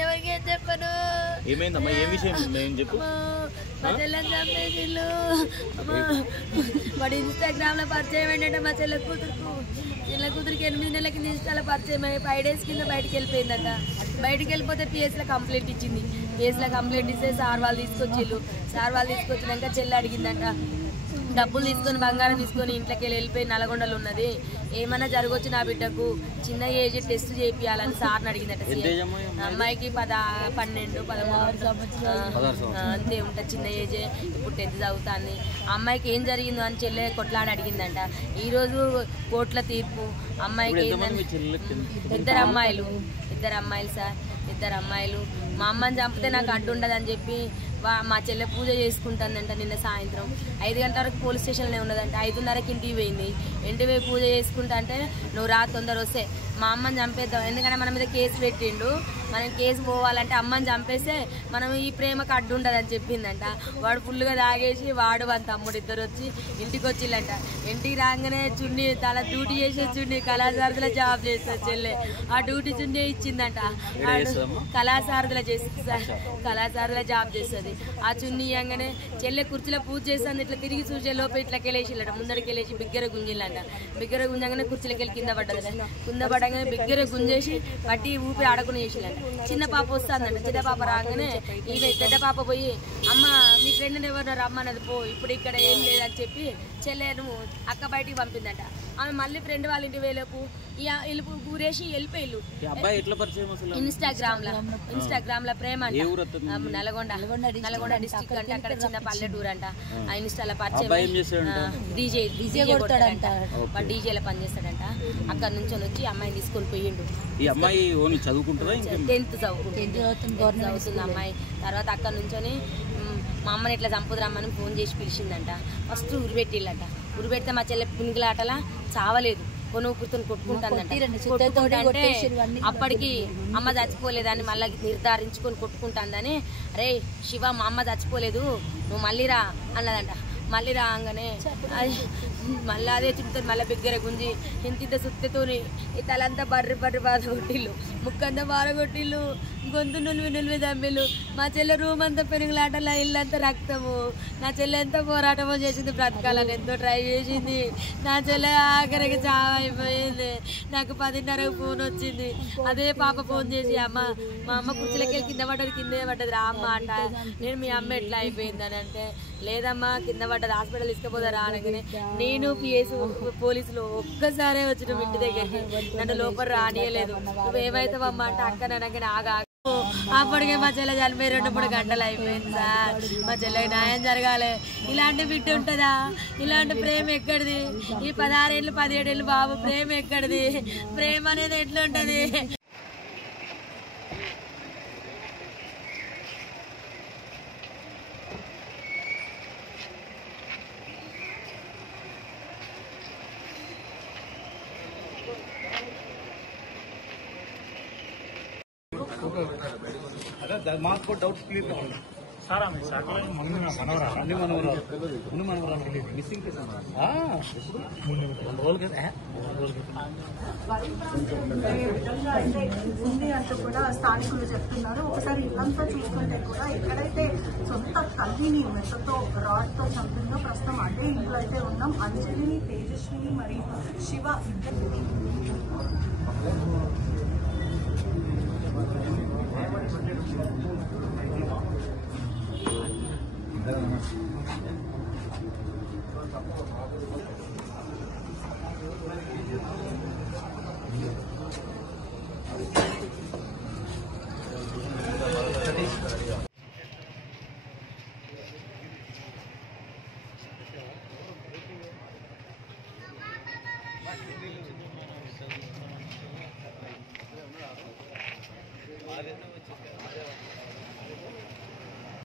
ఎవరికేం చెప్పను. ఏమైందమ్మా? ఏ విషయం చెప్పు. మా చెల్లెని చంపేసిళ్ళు. వాడు ఇన్స్టాగ్రామ్ లో పరిచయం ఏంటంటే మా చెల్లె కూతురికి 8 నెలల కింద ఇన్స్టాలో పరిచయం అయ్యి 5 డేస్ కింద బయటకు వెళ్ళిపోయిందట. బయటకు వెళ్ళిపోతే పిఎస్లో కంప్లైంట్ ఇచ్చింది. పిఎస్లో కంప్లైంట్ ఇస్తే సార్ వాళ్ళు తీసుకొచ్చినాక చెల్లె అడిగిందంట, డబ్బులు తీసుకొని బంగారం తీసుకొని ఇంట్లోకి వెళ్ళిపోయి నల్గొండలు ఉన్నది, ఏమైనా జరగవచ్చు నా బిడ్డకు, చిన్న ఏజ్ టెస్ట్ చేయించాలని సార్ని అడిగిందట. అమ్మాయికి 12, 13 అంతే ఉంటుంది, చిన్న ఏజే, ఇప్పుడు 10th చదువుతాంది. అమ్మాయికి ఏం జరిగిందో అని చెల్లె కొట్లాడి అడిగిందంట. ఈరోజు కోర్టుల తీర్పు. అమ్మాయికి ఇద్దరు అమ్మాయిలు సార్, 2 అమ్మాయిలు. మా అమ్మని చంపితే నాకు అడ్డు ఉండదని చెప్పి మా చెల్లె పూజ చేసుకుంటుందంట. నిన్న సాయంత్రం 5 గంటల వరకు పోలీస్ స్టేషన్లో ఉన్నదంట. 5:30కి ఇంటికి పోయింది. ఇంటికి పోయి పూజ చేసుకుంటా అంటే నువ్వు రా తొందర వస్తే మా అమ్మని చంపేద్దాం, ఎందుకంటే మన మీద కేసు పెట్టిండు, మనం కేసు పోవాలంటే అమ్మని చంపేస్తే మనం ఈ ప్రేమకు అడ్డు ఉండదని చెప్పిందంట. వాడు ఫుల్గా తాగేసి వాడు వాళ్ళ తమ్ముడు ఇద్దరు వచ్చి ఇంటికి వచ్చిళ్ళంట. ఇంటికి రాగానే చున్నీ తల డ్యూటీ చేసే చున్నీ కళాశారదిలో జాబ్ చేస్తుంది చెల్లె. ఆ డ్యూటీ చున్నీ ఇచ్చిందంట. కళాశారదిలో చేస్తుంది సార్, కళాశారదిలో జాబ్ చేస్తుంది. ఆ చున్నీ ఇవ్వగానే చెల్లె కుర్చీలో పూజ చేస్తుంది. ఇట్లా తిరిగి చూసే లోపల ఇట్లకి వెళ్ళేసిళ్ళట, ముందరికి వెళ్ళేసి బిగ్గర గుంజిళ్ళంట. బిగ్గర గుంజగానే కుర్చీలకి వెళ్ళి కింద పడ్డది. కింద పడగానే బిగ్గర గుంజేసి పట్టి ఊపి ఆడకుని చేసిళ్ళంట. చిన్న పాప వస్తుందంట. చిన్న పాప రాగానే ఈమె పెద్ద పాప పోయి అమ్మ మీ ఫ్రెండ్ని ఎవరు రమ్మన్నది, పో ఇప్పుడు ఇక్కడ ఏం లేదని చెప్పి చెల్లెను అక్క బయటికి పంపిందంట. ఆమె మళ్ళీ ఫ్రెండ్ వాళ్ళ ఇంటి వేలోపు ఊరేసి వెళ్ళిపోయిల్లు. ఇన్స్టాగ్రామ్ లో ప్రేమ అంట, నల్గొండ డిస్ట్రిక్ట్ అంటే అక్కడ చిన్న పల్లెటూరు అంట. ఆ ఇన్స్టాలో పరిచయం డీజే కొడతాడంట, వాడు డీజేలో పనిచేస్తాడంట. అక్కడ నుంచి వచ్చి అమ్మాయిని తీసుకొని పోయిండు. ఈ అమ్మాయి చదువుకుంటుందా? 10th చదువుతుంది అమ్మాయి. తర్వాత అక్కడ నుంచొని మా అమ్మని ఇట్లా చంపుదరమ్మని ఫోన్ చేసి పిలిచిందంట. ఫస్ట్ ఉరిపెట్టిళ్ళంట. ఉరిపెడితే మా చెల్లె పునిగిలాటలా చావలేదు, కొనుక్కుతో కొట్టుకుంటుందంటే అప్పటికి అమ్మ చచ్చిపోలేదని మళ్ళీ నిర్ధారించుకొని కొట్టుకుంటుందని, అరే శివ మా అమ్మ చచ్చిపోలేదు నువ్వు మళ్ళీ రా అన్నదంట. మళ్ళీ రాగానే మళ్ళీ అదే చుట్టూ మళ్ళీ బిగ్గర గుంజి ఇంత సుత్తతోని ఈ తలంతా బర్రి బాధ కొట్టిళ్ళు, ముక్కంతా బార కొట్టిళ్ళు, గొంతు నులివి దమ్మిళ్ళు. మా చెల్లె రూమ్ అంతా పెరుగులాటలా, ఇల్లంతా రక్తము. నా చెల్లె ఎంతో పోరాటమో చేసింది బ్రతకాలని, ఎంతో ట్రై చేసింది. నా చెల్లె ఆఖరికి చావు అయిపోయింది. నాకు 10:30కు ఫోన్ వచ్చింది. అదే పాప ఫోన్ చేసి మా అమ్మ కుర్చీలకి కిందే పడ్డది రా అమ్మ అంట. నేను మీ అమ్మ ఎట్లా అయిపోయిందని అంటే, లేదమ్మా కింద పడ్డది హాస్పిటల్ తీసుకుపోతారా అనగానే నేను పోలీసులు ఒక్కసారే వచ్చిన ఇంటి దగ్గరికి, నన్ను లోపల రానియలేదు. నువ్వు ఏమైతావమ్మా అంటే అక్క అనగానే ఆగా. అప్పటికే మా చెల్లె చనిపోయి 2-3 గంటలు అయిపోయింది సార్. మా చెల్లెకి న్యాయం జరగాలి. ఇలాంటి బిడ్డ ఉంటుందా? ఇలాంటి ప్రేమ ఎక్కడిది? ఈ 16 ఏళ్ళు 17 ఏళ్ళు బాబు ప్రేమ ఎక్కడిది? ప్రేమ అనేది ఎట్లా ఉంటది? మాకు డౌట్స్ క్లియర్ కావాలి సార్. ఆమె శాఖలో మనవరా మిస్సింగ్ కేసు ఉంది అంటూ కూడా స్థానికులు చెప్తున్నారు. ఒకసారి ఇల్లంతా చూసుకుంటే కూడా ఎక్కడైతే సొంత తల్లిని మెషతో రాడ్తో చంపిందో ప్రస్తుతం అదే ఇంట్లో అయితే ఉన్నాం. అంజలిని, తేజస్విని మరియు శివ ఇద్దరు ఆవేదన వచ్చింది.